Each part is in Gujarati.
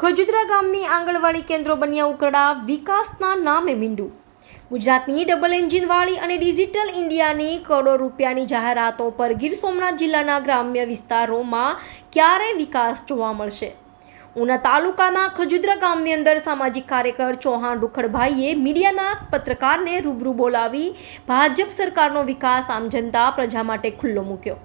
ખજુદરા ગામની આંગણવાડી કેન્દ્રો બન્યા ઉકરડા વિકાસના નામે મીંડું. ગુજરાતની ડબલ એન્જિનવાળી અને ડિજિટલ ઇન્ડિયાની કરોડો રૂપિયાની જાહેરાતો પર ગીર સોમનાથ જિલ્લાના ગ્રામ્ય વિસ્તારોમાં ક્યારે વિકાસ જોવા મળશે? ઉના તાલુકાના ખજુદરા ગામની અંદર સામાજિક કાર્યકર ચૌહાણ રૂખડભાઈએ મીડિયાના પત્રકારને રૂબરૂ બોલાવી ભાજપ સરકારનો વિકાસ આમ જનતા પ્રજા માટે ખુલ્લો મૂક્યો.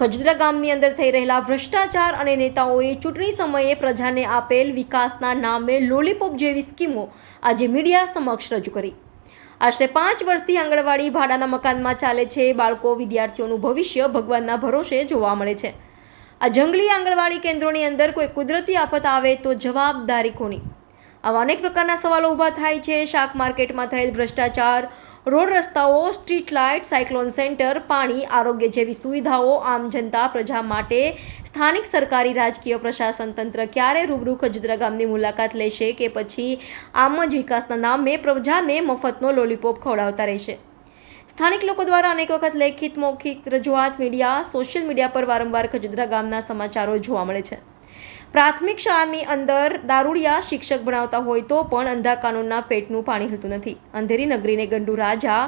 ખજુદરા ગામની અંદર થઈ રહેલા ભ્રષ્ટાચાર અને નેતાઓએ ચૂંટણી સમયે પ્રજાને આપેલ વિકાસના નામે લોલીપોપ જેવી સ્કીમો આજે મીડિયા સમક્ષ રજૂ કરી. આશરે પાંચ વર્ષથી આંગણવાડી ભાડાના મકાનમાં ચાલે છે. બાળકો, વિદ્યાર્થીઓનું ભવિષ્ય ભગવાનના ભરોસે જોવા મળે છે. આ જંગલી આંગણવાડી કેન્દ્રોની અંદર કોઈ કુદરતી આફત આવે તો જવાબદારી કોની? આવા અનેક પ્રકારના સવાલો ઊભા થાય છે. શાક માર્કેટમાં થયેલ ભ્રષ્ટાચાર રોડ રસ્તાઓ, સ્ટ્રીટ લાઇટ, સાયક્લોન સેન્ટર, પાણી, આરોગ્ય જેવી સુવિધાઓ આમ જનતા પ્રજા માટે સ્થાનિક સરકારી રાજકીય પ્રશાસન તંત્ર ક્યારે રૂબરૂ ખજુદરા ગામની મુલાકાત લેશે કે પછી આમ જ વિકાસના નામે પ્રજાને મફતનો લોલીપોપ ખવડાવતા રહેશે? સ્થાનિક લોકો દ્વારા અનેક વખત લેખિત, મૌખિક રજૂઆત, મીડિયા, સોશિયલ મીડિયા પર વારંવાર ખજુદરા ગામના સમાચારો જોવા મળે છે. પ્રાથમિક શાળાની અંદર દારૂડિયા શિક્ષક ભણાવતા હોય તો પણ અંધા કાનૂનના પેટનું પાણી હલતું નથી. અંધેરી નગરીને ગંડુ રાજા,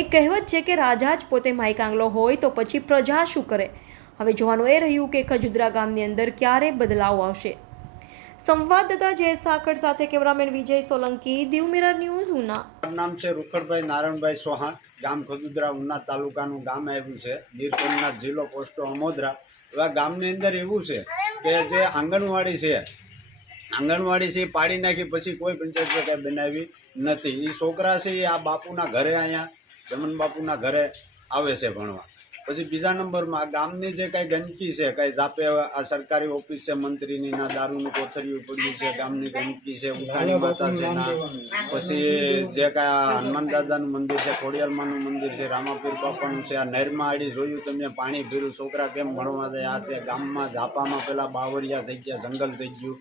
એક કહેવત છે કે રાજા જ પોતે માઇકાંગલો હોય તો પછી પ્રજા શું કરે? હવે જોવાનું એ રહ્યું કે ખજુદરા ગામની અંદર ક્યારે બદલાવ આવશે? સંવાદદાતા જય સાકર સાથે cameraman Vijay Solanki, Diu mirror news Una. નામ છે રૂખડભાઈ નારાયણભાઈ સોહાણ. ગામ ખજુદરા ઉના તાલુકાનું ગામ આવ્યું છે. ગીર જિલ્લો પોસ્ટો અમોદરા હવે ગામની અંદર એવું છે કે જે આંગણવાડી છે આંગણવાડી છે પાડી નાખી પછી કોઈ પંચાયત કાંઈ બનાવી નથી. એ છોકરા છે એ આ બાપુના ઘરે અહીંયા જમન બાપુના ઘરે આવે છે ભણવા. પછી બીજા નંબરમાં ગામની જે કાંઈ ગંદકી છે કાંઈ ધાપે આ સરકારી ઓફિસ છે મંત્રીની ના દારૂનું કોથળિયું પડ્યું છે ગામની ગંદકી છે ઉઠાણી માતા છે. ના પછી જે કાંઈ હનુમાન દાદાનું મંદિર છે ખોડિયારમાનું મંદિર છે રામાપીર બાપાનું છે આ નહેરમાં આડી જોયું તમે પાણી ભીરું છોકરા કેમ ભણવા જાય આ તે ગામમાં ઝાપામાં પેલા બાવરિયા થઈ ગયા જંગલ થઈ ગયું.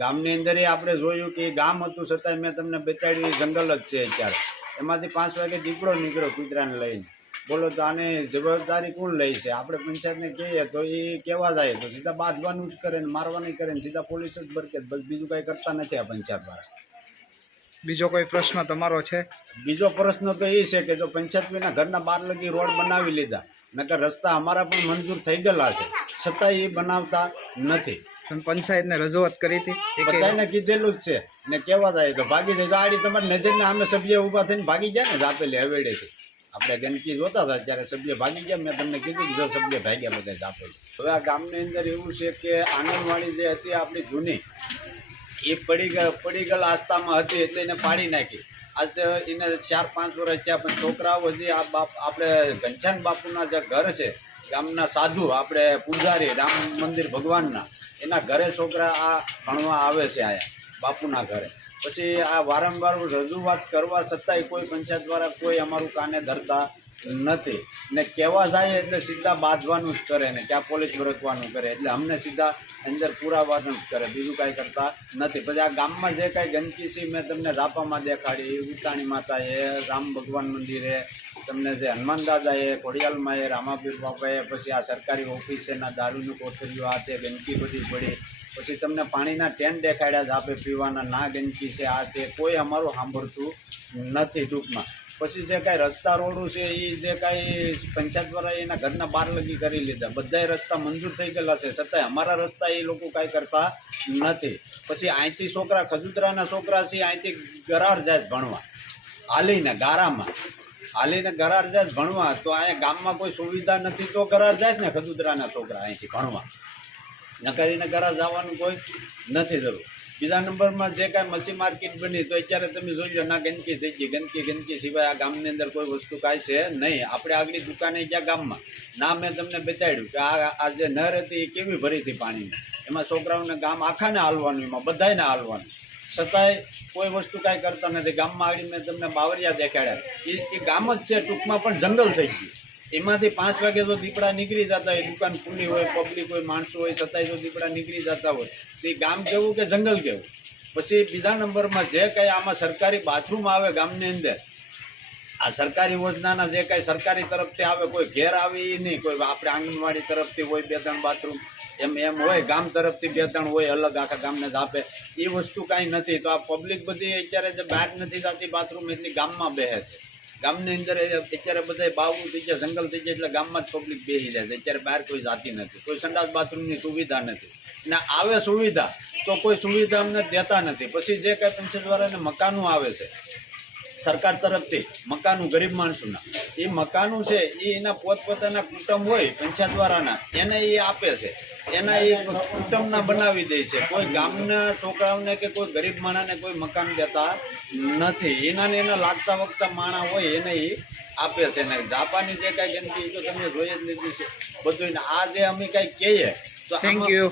ગામની અંદર એ આપણે જોયું કે ગામ હતું છતાંય મેં તમને બતાડ્યું જંગલ જ છે અત્યારે. એમાંથી પાંચ વાગે દીપડો નીકળ્યો કૂતરાને લઈને. બોલો તો આને જવાબદારી કોણ લે છે? આપણે પંચાયતને કહીએ તો એ કહેવા જાય તો સીધા બાંધવાનું જ કરે ને મારવાની કરે ને સીધા પોલીસ જ ભરકે બસ બીજું કાંઈ કરતા નથી આ પંચાયત વાળા. બીજો કોઈ પ્રશ્ન તમારો છે? બીજો પ્રશ્ન તો એ છે કે જો પંચાયત વિના ઘરના બહાર લગી રોડ બનાવી લીધા નકર રસ્તા અમારા પણ મંજૂર થઈ ગયેલા છે. છતાં એ બનાવતા નથી. પંચાયતને રજૂઆત કરી હતી? બધાને કીધેલું જ છે. ને કહેવા જાય તો ભાગી જાય. ગાડી તમારી નજરના અમે સભ્ય ઊભા થઈને ભાગી જાય ને જ આપેલી હવેડેથી આપણે ગંદકી જોતા હતા ત્યારે સભ્ય ભાગી ગયા. મેં તમને કીધું કે જો સભ્ય ભાગ્યા બધા જ આપણે. હવે આ ગામની અંદર એવું છે કે આંગણવાડી જે હતી આપણી જૂની, એ પડી ગયેલ પડી ગયેલ આસ્થામાં હતી એટલે એને પાડી નાખી. આજ એને ચાર, પાંચ વર્ષ થયા, પણ છોકરાઓ હજી આ બાપ, આપણે ઘનશ્યામ બાપુના જે ઘર છે, ગામના સાધુ, આપણે પૂજારી, રામ મંદિર ભગવાનના, એના ઘરે છોકરા આ ભણવા આવે છે આયા બાપુના ઘરે. પછી આ વારંવાર રજૂઆત કરવા છતાંય કોઈ પંચાયત દ્વારા કોઈ અમારું કાને ધરતા નથી. ને કહેવા જાય એટલે સીધા બાંધવાનું જ કરે ને ક્યાં પોલીસ બરકવાનું કરે. એટલે અમને સીધા અંદર પુરાવાનું જ કરે. બીજું કાંઈ કરતા નથી. પછી આ ગામમાં જે કાંઈ ગંદકી છે મેં તમને રાપામાં દેખાડી, ઉતાણી માતાએ, રામ ભગવાન મંદિરે, તમને જે હનુમાન દાદાએ ખોડિયાલમાં એ રામાપીર બાપાએ, પછી આ સરકારી ઓફિસેના દારૂનું કોથળીઓ આ તે ગંદકી બધી પડી. પછી તમને પાણીના ટેન દેખાડ્યા છે આપણે પીવાના ના ગંદકી છે, આ તે કોઈ અમારું સાંભળતું નથી ટૂંકમાં. પછી જે કાંઈ રસ્તા રોડું છે એ જે કાંઈ પંચાયત દ્વારા એના ઘરના બહાર લગી કરી લીધા. બધાય રસ્તા મંજૂર થઈ ગયેલા છે, છતાંય અમારા રસ્તા એ લોકો કાંઈ કરતા નથી. પછી અહીંથી છોકરા, ખજુતરાના છોકરા છે અહીંથી ગરાર જાય ભણવા. હાલીને ગારામાં. હાલીને ગરાર જાય ભણવા, તો અહીંયા ગામમાં કોઈ સુવિધા નથી, તો ગરાર જાય ને ખજુતરાના છોકરા અહીંથી ભણવા. નકરીને ઘરા જવાનું કોઈ નથી જરૂર. બીજા નંબરમાં જે કાંઈ મચ્છી માર્કેટ બની તો અત્યારે તમે જોઈ લો ના ગંદકી થઈ ગઈ. ગંદકી ગંદકી સિવાય આ ગામની અંદર કોઈ વસ્તુ કાંઈ છે નહીં. આપણે આગળ દુકાને ગયા ગામમાં. ના, મેં તમને બતાડ્યું કે આ આ જે નર હતી એ કેવી ભરી હતી પાણીની. એમાં છોકરાઓને ગામ આખાને હાલવાનું, એમાં બધાયને હાલવાનું. છતાંય કોઈ વસ્તુ કાંઈ કરતા નથી. ગામમાં આગળ મેં તમને બાવરિયા દેખાડ્યા. એ ગામ જ છે, ટૂંકમાં પણ જંગલ થઈ ગયું. એમાંથી પાંચ વાગે જો દીપડા નીકળી જતા હોય, દુકાન ખુલ્લી હોય પબ્લિક હોય, માણસો હોય, છતાંય જો દીપડા નીકળી જતા હોય. તો એ ગામ કેવું કે જંગલ કેવું? પછી બીજા નંબરમાં જે કંઈ આમાં સરકારી બાથરૂમ આવે ગામની અંદર, આ સરકારી યોજનાના જે કાંઈ સરકારી તરફથી આવે, કોઈ ઘેર આવી એ નહીં, કોઈ આપણે આંગણવાડી તરફથી હોય, બે ત્રણ બાથરૂમ એમ એમ હોય, ગામ તરફથી બે ત્રણ હોય, અલગ આખા ગામને જ આપે. એ વસ્તુ કાંઈ નથી, તો આ પબ્લિક બધી અત્યારે જે બહાર નથી જતી બાથરૂમ એટલી ગામમાં બેસે છે. ગામની અંદર અત્યારે બધા બાવું થઈ ગયા, જંગલ થઈ ગયા, એટલે ગામમાં જ પબ્લિક બેસી જાય છે. અત્યારે બહાર કોઈ જાતી નથી. કોઈ સંડાસ બાથરૂમની સુવિધા નથી. ને આવે સુવિધા, તો કોઈ સુવિધા અમને દેતા નથી. પછી જે કાંઈ પંચાયત વાળાને મકાનો આવે છે, સરકાર તરફથી, મકાનું, ગરીબ માણસોના, એ મકાનું છે, એ એના પોતપોતાના કુટુંબ હોય પંચાયત વાળાના એને એ આપે છે. એના એ કુટુંબના બનાવી દે છે. કોઈ ગામના છોકરાઓને કે કોઈ ગરીબ માણાને કોઈ મકાન દેતા નથી. એના ને એના લાગતા વખતા માણા હોય એને એ આપે છે. ને જાપાની જે કાંઈ ગંદકી તો તમે જોઈ જ લીધી છે. બધું આ જે અમે કાંઈ કહીએ તો થેન્ક યુ